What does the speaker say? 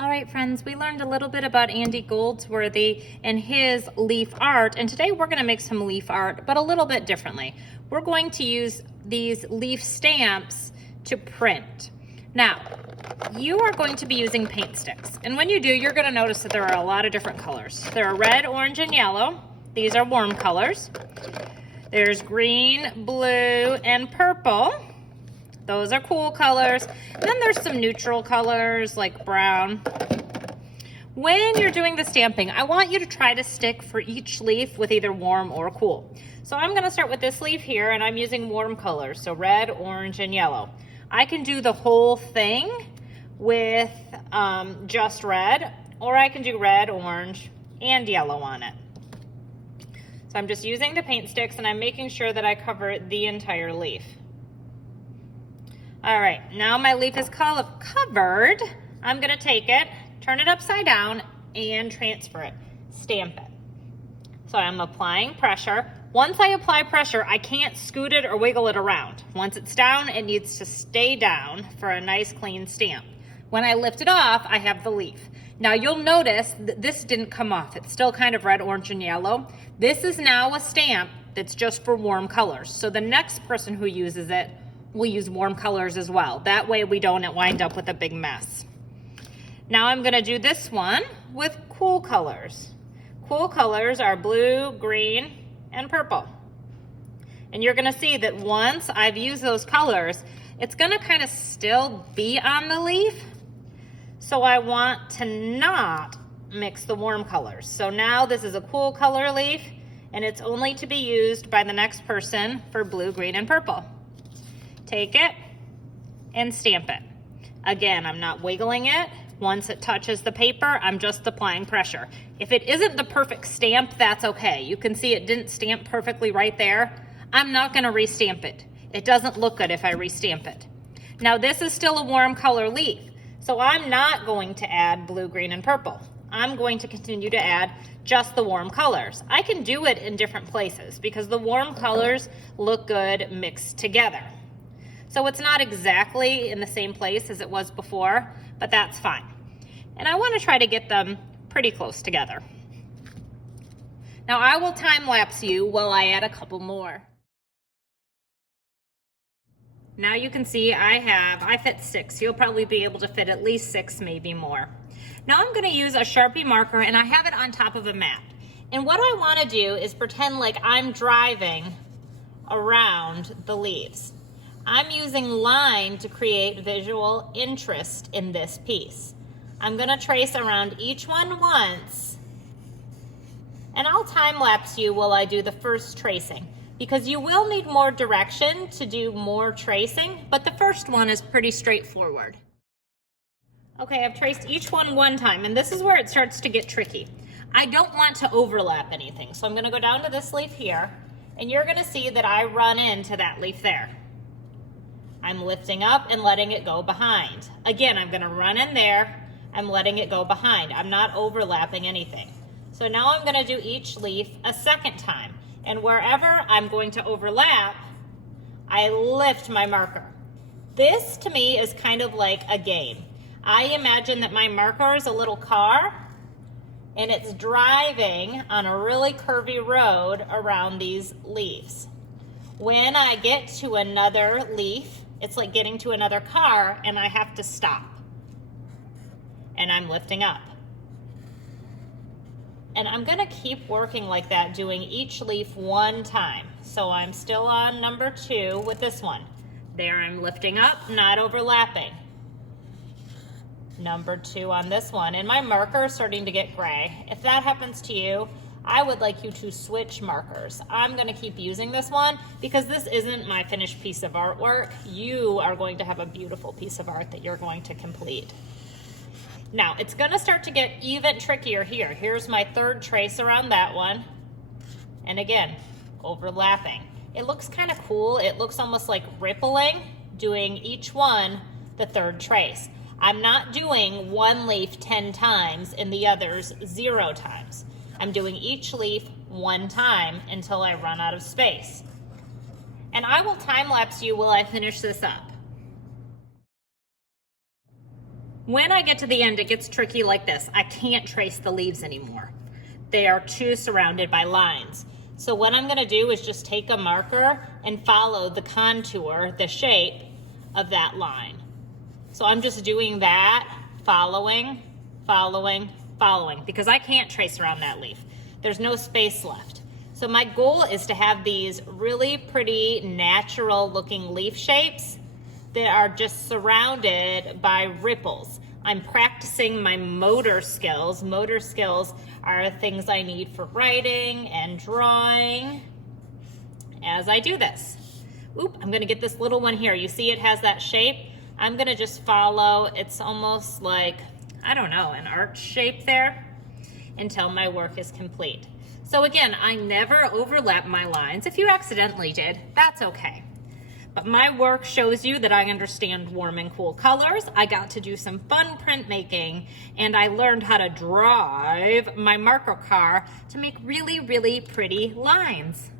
All right, friends, we learned a little bit about Andy Goldsworthy and his leaf art, and today we're going to make some leaf art, but a little bit differently. We're going to use these leaf stamps to print. Now, you are going to be using paint sticks, and when you do, you're going to notice that there are a lot of different colors. There are red, orange, and yellow. These are warm colors. There's green, blue, and purple. Those are cool colors. Then there's some neutral colors like brown. When you're doing the stamping, I want you to try to stick for each leaf with either warm or cool. So I'm going to start with this leaf here, and I'm using warm colors, so red, orange, and yellow. I can do the whole thing with just red, or I can do red, orange, and yellow on it. So I'm just using the paint sticks, and I'm making sure that I cover the entire leaf. All right, now my leaf is covered. I'm gonna take it, turn it upside down, and transfer it, stamp it. So I'm applying pressure. Once I apply pressure, I can't scoot it or wiggle it around. Once it's down, it needs to stay down for a nice clean stamp. When I lift it off, I have the leaf. Now you'll notice that this didn't come off. It's still kind of red, orange, and yellow. This is now a stamp that's just for warm colors. So the next person who uses it will use warm colors as well. That way we don't wind up with a big mess. Now I'm gonna do this one with cool colors. Cool colors are blue, green, and purple. And you're gonna see that once I've used those colors, it's gonna kind of still be on the leaf. So I want to not mix the warm colors. So now this is a cool color leaf, and it's only to be used by the next person for blue, green, and purple. Take it and stamp it. Again, I'm not wiggling it. Once it touches the paper, I'm just applying pressure. If it isn't the perfect stamp, that's okay. You can see it didn't stamp perfectly right there. I'm not gonna restamp it. It doesn't look good if I restamp it. Now this is still a warm color leaf, so I'm not going to add blue, green, and purple. I'm going to continue to add just the warm colors. I can do it in different places because the warm colors look good mixed together. So it's not exactly in the same place as it was before, but that's fine. And I want to try to get them pretty close together. Now I will time lapse you while I add a couple more. Now you can see I fit 6. You'll probably be able to fit at least 6, maybe more. Now I'm going to use a Sharpie marker, and I have it on top of a mat. And what I want to do is pretend like I'm driving around the leaves. I'm using line to create visual interest in this piece. I'm gonna trace around each one once, and I'll time lapse you while I do the first tracing, because you will need more direction to do more tracing, but the first one is pretty straightforward. Okay, I've traced each one time, and this is where it starts to get tricky. I don't want to overlap anything, so I'm gonna go down to this leaf here, and you're gonna see that I run into that leaf there. I'm lifting up and letting it go behind. Again, I'm gonna run in there, I'm letting it go behind. I'm not overlapping anything. So now I'm gonna do each leaf a second time. And wherever I'm going to overlap, I lift my marker. This to me is kind of like a game. I imagine that my marker is a little car, and it's driving on a really curvy road around these leaves. When I get to another leaf, it's like getting to another car, and I have to stop. And I'm lifting up. And I'm gonna keep working like that, doing each leaf one time. So I'm still on number 2 with this one. There I'm lifting up, not overlapping. Number 2 on this one, and my marker is starting to get gray. If that happens to you, I would like you to switch markers. I'm gonna keep using this one because this isn't my finished piece of artwork. You are going to have a beautiful piece of art that you're going to complete. Now, it's gonna start to get even trickier here. Here's my third trace around that one. And again, overlapping. It looks kind of cool. It looks almost like rippling, doing each one the third trace. I'm not doing one leaf 10 times and the others 0 times. I'm doing each leaf one time until I run out of space. And I will time lapse you while I finish this up. When I get to the end, it gets tricky like this. I can't trace the leaves anymore. They are too surrounded by lines. So what I'm gonna do is just take a marker and follow the contour, the shape of that line. So I'm just doing that, following, following, following, because I can't trace around that leaf. There's no space left. So my goal is to have these really pretty natural looking leaf shapes that are just surrounded by ripples. I'm practicing my motor skills. Motor skills are things I need for writing and drawing as I do this. Oop, I'm gonna get this little one here. You see it has that shape? I'm gonna just follow. It's almost like, I don't know, an arch shape there until my work is complete. So again, I never overlap my lines. If you accidentally did, that's okay. But my work shows you that I understand warm and cool colors. I got to do some fun printmaking, and I learned how to drive my marker car to make really, really pretty lines.